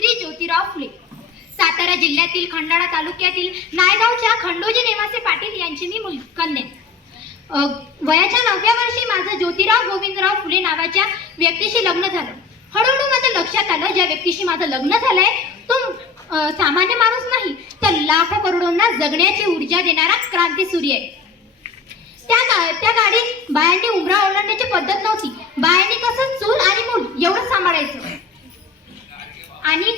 श्री ज्योतिराव फुले सातारा जिल्ह्यातील खंडाळा तालुक्यातील नायगावच्या खंडोजी नेवासे पाटील यांची मी कन्या. वयाच्या 9व्या वर्षी माझं ज्योतिराव गोविंदराव फुले नावाच्या व्यक्तीशी लग्न झालं. हळूहळू माझ्या लक्षात आलं ज्या व्यक्तीशी माझं लग्न झालंय तो सामान्य माणूस नाही तर लाखो करोडोंना जगण्याची ऊर्जा देणारा क्रांती सूर्य आहे. त्या गाडीत बायांनी उमरा ओलांडण्याची पद्धत नव्हती. बायांनी कसं चूल आणि मूल एवढं सांभाळायचं आणि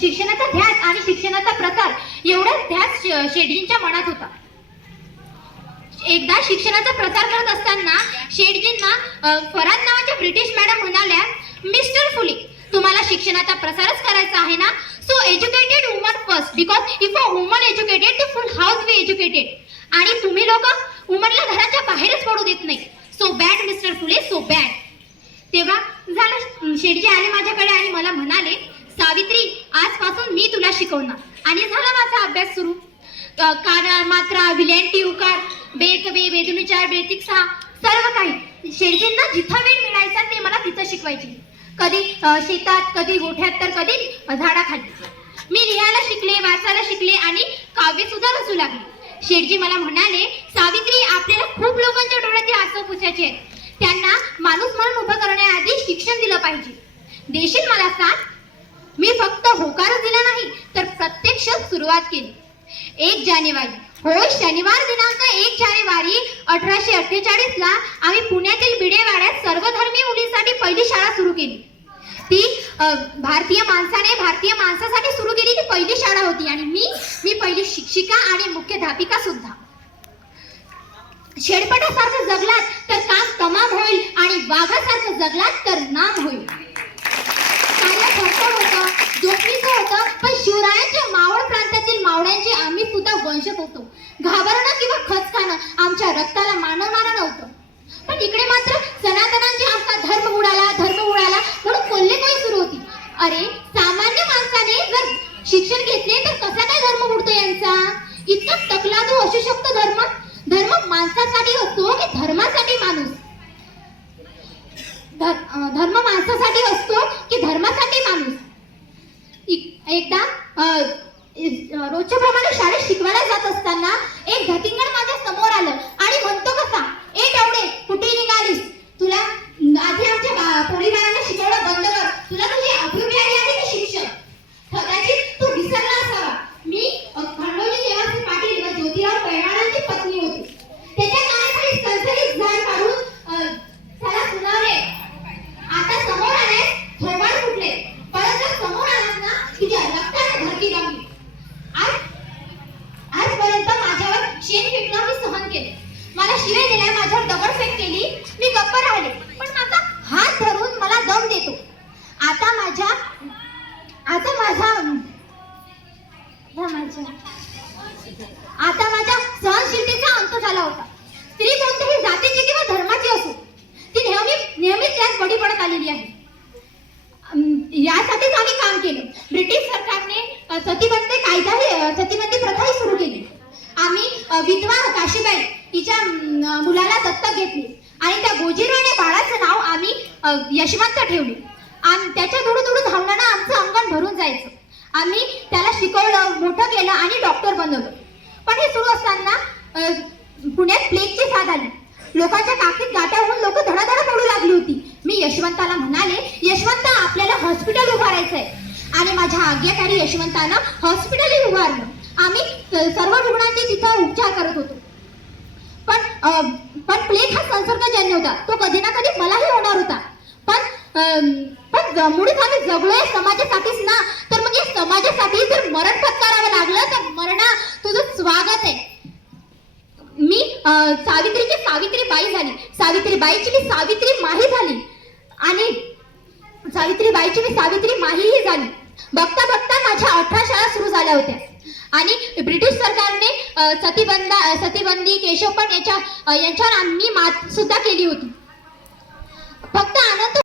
शिक्षणाचा ध्यास आणि शिक्षणाचा प्रसार एवढा ध्यास शेठजींच्या मनात होता. एकदा शिक्षणाचा प्रसार करत असताना शेठजींना फराद नावाच्या ब्रिटिश मॅडम म्हणाल्या, मिस्टर फुले, तुम्हाला शिक्षणाचा प्रसारच करायचा आहे ना, so educated woman first, because if a woman educated the full house be educated. आणि तुम्ही लोक वुमनला घराच्या बाहेरच पडू देत नाही. So bad mister Phule, so bad. तेव्हा झालं, शेठजी आले माझ्याकडे आणि मला म्हणाले, सावित्री, आजपासून मी तुला शिकवणार. आणि झाला माझा अभ्यास सुरू. काना मात्रा विलँटी उकार बेकवे बेदुनुचार बेतिक्सा सर्व काही शेठजींना जिथं वेळ मिळायचा ते मला तिथं शिकवायचे. कधी शेतात, कधी गोठ्यात, तर कधी झाडाखाली. मी लिहायला शिकले, वाचायला शिकले आणि काव्य सुद्धा रचू लागले. शेठजी मला म्हणाले, सावित्री, आपल्याला खूप लोकांच्या डोळ्यात आसू पुसायचे आहेत. त्यांना माणूस म्हणून उभं करण्याआधी शिक्षण दिलं पाहिजे. देशील मला साथ? मी फक्त होकारच दिला नाही तर प्रत्यक्ष सुरुवात केली. 1 जानेवारी, होय, शनिवार दिनांक 1 जानेवारी 1848 ला आम्ही पुण्यातील बिडेवाड्यात सर्वधर्मीय मुलींसाठी पहिली शाळा सुरू केली. ती भारतीय माणसासाठी सुरू केलेली पहिली शाळा होती आणि मी पहिली शिक्षिका आणि मुख्याध्यापिका सुद्धा. शेळपटासारखं जगलात तर काम तमाम होईल आणि वाघासारखं जगलात तर नाम होईल. कार्य खरखर होतं, जोखमीचं होतं, पण शिवरायांच्या मावळ प्रांतातील मावळ्यांचे आम्ही सुद्धा वंशज होतो. घाबरणं किंवा खच खाणं आमच्या रक्ताला मानवणारं नव्हतं. पण इकडे मात्र सनातनांची आमचा धर्म उडाला म्हणून कोल्हेकोई सुरू होती. अरे, सामान्य माणसाने जर शिक्षण घेतले तर कसा काय धर्म उडतो यांचा? इतका तकलादू असू शकतो धर्म? धर्म माणसासाठी असतो की धर्मासाठी माणूस? धर्म माणसासाठी असतो की धर्मासाठी माणूस? एकदा रोजच्या प्रमाणे शाळेत शिकवायला जात असताना एक धतिंगड माझ्या समोर आलं आणि म्हणतो कसा, ए टावडे, कुठे निघालीस? तुला आधी आमच्या पोलीबाळांना शिकवणं बंद कर. तुला तुझी अभ्यू मिळाली आहे की शिक्षण? कदाचित तू विसरला असावा, मी खंडोजी नेवासे पाटील व ज्योतिराव पैवाणांची पत्नी होती. त्याच्या कानाखाली सलसलीत झाड काढून त्याला सुनावले, आता समोर आले, थोबाड फुटले, परत जर समोर आलात ना तुझ्या रक्ताने धरती लावली. आजपर्यंत माझ्यावर शेण फेकणं मी सहन केले, मला शिव्या दिल्या, माझ्यावर दगडफेक केली, मी गप्प राहिले. पण माझा हात धरून मला दम देतो. आता माझ्या सहनशीलतेचा अंत झाला होता. स्त्री कोणत्याही जातीची किंवा धर्माची असो, ती नेहमीच त्यात बळी पडत आलेली आहे. यासाठीच आम्ही काम केलं. ब्रिटिश सरकारने सतीबंदी प्रथाही सुरू केली. आम्ही विधवा काशीबाई हिच्या मुलाला दत्तक घेतले आणि त्या गोजीराणे बाळाचं नाव आम्ही यशवंत ठेवले. आणि त्याच्या थोडं धावण्यानं आमचं अंगण भरून जायचं. आम्ही त्याला शिकवलं, मोठं केलं आणि डॉक्टर बनवलं. पण हे सुरू असताना पुण्यात प्लेगची साथ आली. लोकांच्या काकीत गाठ्या होऊन लोक धडाधड पडू लागली होती. मी यशवंताला म्हणाले, यशवंत, आपल्याला हॉस्पिटल उभारायचंय. आणि माझ्या आज्ञाकारी यशवंतानं हॉस्पिटलही उभारलं. आम्ही सर्व रुग्णांचे तिथं उपचार करत होतो. पण प्लेग हा संसर्गजन्य होता. तो कधी ना कधी मलाही होणार होता. पण मुळीच आम्ही जगलोय समाजासाठीच ना, तर मग या समाजासाठी जर मरण पत्करावं लागलं तर मरणा तुझं स्वागत आहे. मी सावित्रीची सावित्रीबाई झाली. सावित्रीबाईची मी सावित्री माही झाली आणि सावित्रीबाईची मी सावित्री माहीही झाली. बघता बघता माझ्या 18 शाळा सुरू झाल्या होत्या आणि ब्रिटिश सरकारने सतीबंदी केशवपंत यांच्यावर आम्ही मात सुद्धा केली होती. फक्त आनंद